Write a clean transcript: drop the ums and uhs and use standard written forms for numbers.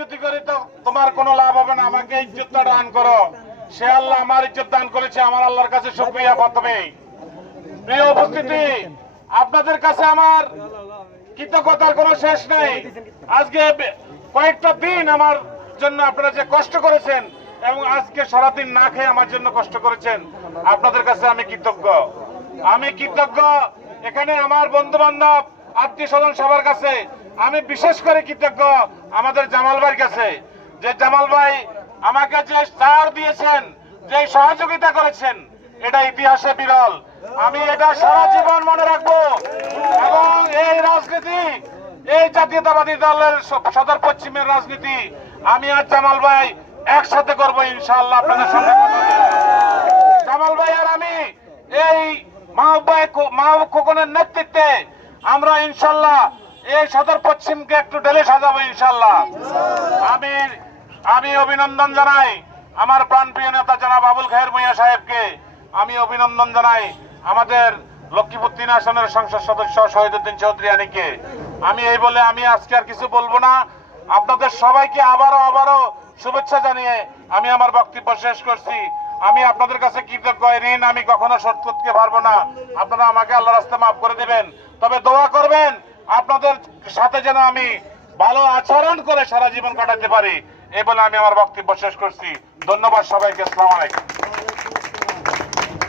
বেজ্জতি করে তো তোমার কোনো লাভ হবে না। আমাকে ইজ্জতটা দান করো। সে আল্লাহ আমার ইজ্জত দান করেছে, আমার আল্লাহর কাছে শুকরিয়া প্রথমে। প্রিয় উপস্থিতি, আপনাদের কাছে আমার কৃতজ্ঞতার কোনো শেষ নেই। আজকে কয়েকটা দিন আমার জন্য আপনারা যে কষ্ট করেছেন এবং আজকে সারাদিন না খেয়ে আমার জন্য কষ্ট করেছেন, আপনাদের কাছে আমি কৃতজ্ঞ। এখানে আমার বন্ধু বান্ধব, আত্মীয় স্বজন সবার কাছে আমি বিশেষ করে কৃতজ্ঞ আমাদের জামাল ভাইয়ের কাছে, যে জামাল ভাই আমাকে যে সার দিয়েছেন, যে সহযোগিতা করেছেন, এটা ইতিহাসে বিরল। আমি এটা সারা জীবন মনে রাখবো এবং এই রাজনীতি, এই জাতীয়তাবাদী দলের সদর পশ্চিমের রাজনীতি আমি আর জামাল ভাই একসাথে করবো ইনশাআল্লাহ। আপনাদের সঙ্গে জামাল ভাই আর আমি এই মাহবুব খোকনের নেতৃত্বে আমরা ইনশাআল্লাহ এই সদর পশ্চিমকে একটু ঢেলে সাজাবো ইনশাআল্লাহ। আমি অভিনন্দন জানাই আমার প্রাণপ্রিয় নেতা জনাব আবুল খায়ের ভূঁইয়া সাহেবকে। আমি অভিনন্দন জানাই আমাদের লক্ষ্মীপুর 3 আসনের সংসদ সদস্য শহীদুদ্দিন চৌধুরী আনিকে। আমি এই বলে আমি আজকে আর কিছু বলবো না। আপনাদের সবাইকে আবারও শুভেচ্ছা জানিয়ে আমি আমার বক্তব্য শেষ করছি। আমি আপনাদের কাছে কৃতজ্ঞ। ঋণ আমি কখনো শোধ করতে পারবো না। আপনারা আমাকে আল্লাহর রাস্তায় মাফ করে দিবেন, তবে দোয়া করবেন আপনাদের সাথে যেন আমি ভালো আচরণ করে সারা জীবন কাটাতে পারি। এই বলে আমি আমার বক্তব্য শেষ করছি। ধন্যবাদ সবাইকে। আসসালামু আলাইকুম।